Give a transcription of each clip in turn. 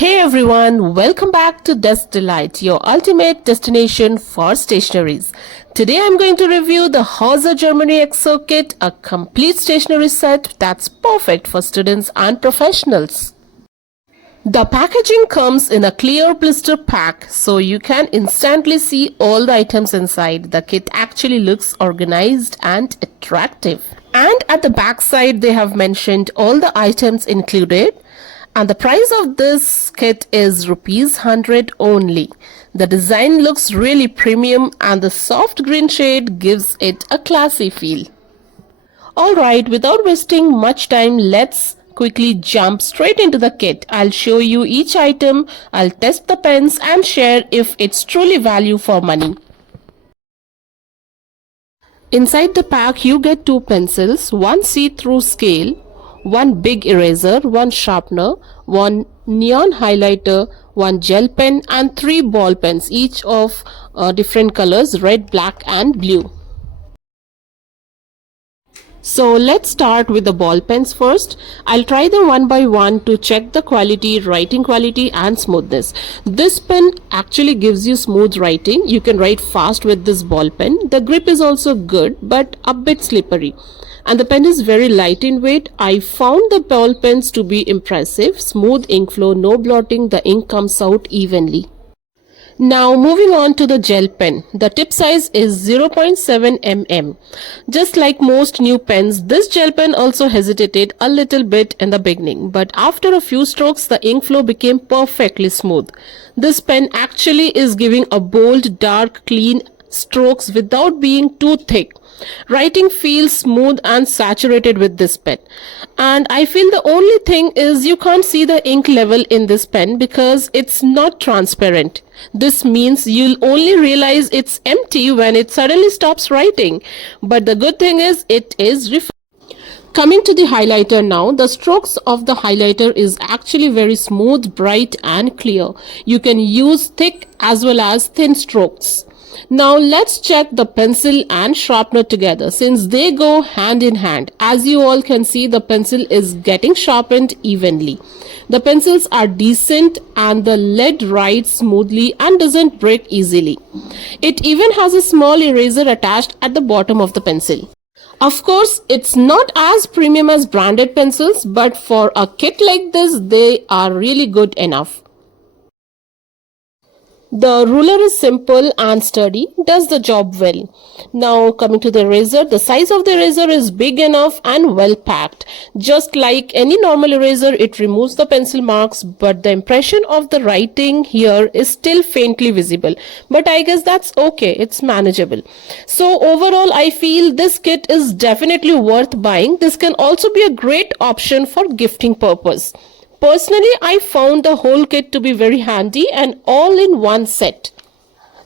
Hey everyone, welcome back to Desk Delight, your ultimate destination for stationeries. Today I'm going to review the Hauser Germany EXO kit, a complete stationery set that's perfect for students and professionals. The packaging comes in a clear blister pack, so you can instantly see all the items inside. The kit actually looks organized and attractive. And at the back side, they have mentioned all the items included. And the price of this kit is ₹100 only. The design looks really premium and the soft green shade gives it a classy feel. Alright, without wasting much time, let's quickly jump straight into the kit. I'll show you each item, I'll test the pens and share if it's truly value for money. Inside the pack you get 2 pencils, 1 see-through scale, 1 big eraser, 1 sharpener, 1 neon highlighter, 1 gel pen and 3 ball pens, each of different colors, red, black and blue. So let's start with the ball pens first. I'll try them one by one to check the quality, writing quality and smoothness. This pen actually gives you smooth writing. You can write fast with this ball pen. The grip is also good but a bit slippery. And the pen is very light in weight. I found the ball pens to be impressive. Smooth ink flow, no blotting, the ink comes out evenly. Now moving on to the gel pen. The tip size is 0.7 mm. Just like most new pens, this gel pen also hesitated a little bit in the beginning, but after a few strokes the ink flow became perfectly smooth. This pen actually is giving a bold, dark, clean strokes without being too thick. Writing feels smooth and saturated with this pen, and I feel the only thing is you can't see the ink level in this pen because it's not transparent. This means you'll only realize it's empty when it suddenly stops writing, but the good thing is it is Coming to the highlighter now, the strokes of the highlighter is actually very smooth, bright and clear. You can use thick as well as thin strokes. Now let's check the pencil and sharpener together since they go hand in hand. As you all can see, the pencil is getting sharpened evenly. The pencils are decent and the lead writes smoothly and doesn't break easily. It even has a small eraser attached at the bottom of the pencil. Of course, it's not as premium as branded pencils, but for a kit like this, they are really good enough. The ruler is simple and sturdy, does the job well. Now coming to the eraser, the size of the eraser is big enough and well packed. Just like any normal eraser, it removes the pencil marks, but the impression of the writing here is still faintly visible. But I guess that's okay, it's manageable. So overall, I feel this kit is definitely worth buying. This can also be a great option for gifting purpose. Personally, I found the whole kit to be very handy and all in one set.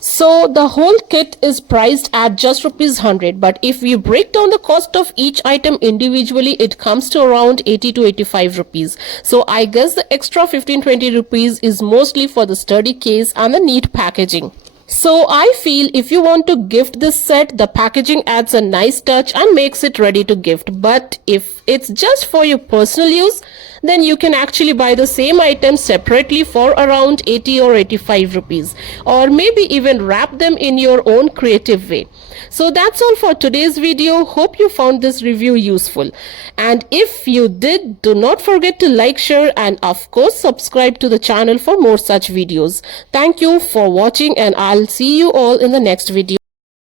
So the whole kit is priced at just ₹100, but if we break down the cost of each item individually, it comes to around 80 to 85 rupees. So I guess the extra 15-20 rupees is mostly for the sturdy case and the neat packaging. So I feel if you want to gift this set, the packaging adds a nice touch and makes it ready to gift. But if it's just for your personal use, then you can actually buy the same item separately for around 80 or 85 rupees, or maybe even wrap them in your own creative way. So that's all for today's video. Hope you found this review useful. And if you did, do not forget to like, share and of course subscribe to the channel for more such videos. Thank you for watching and I'll see you all in the next video.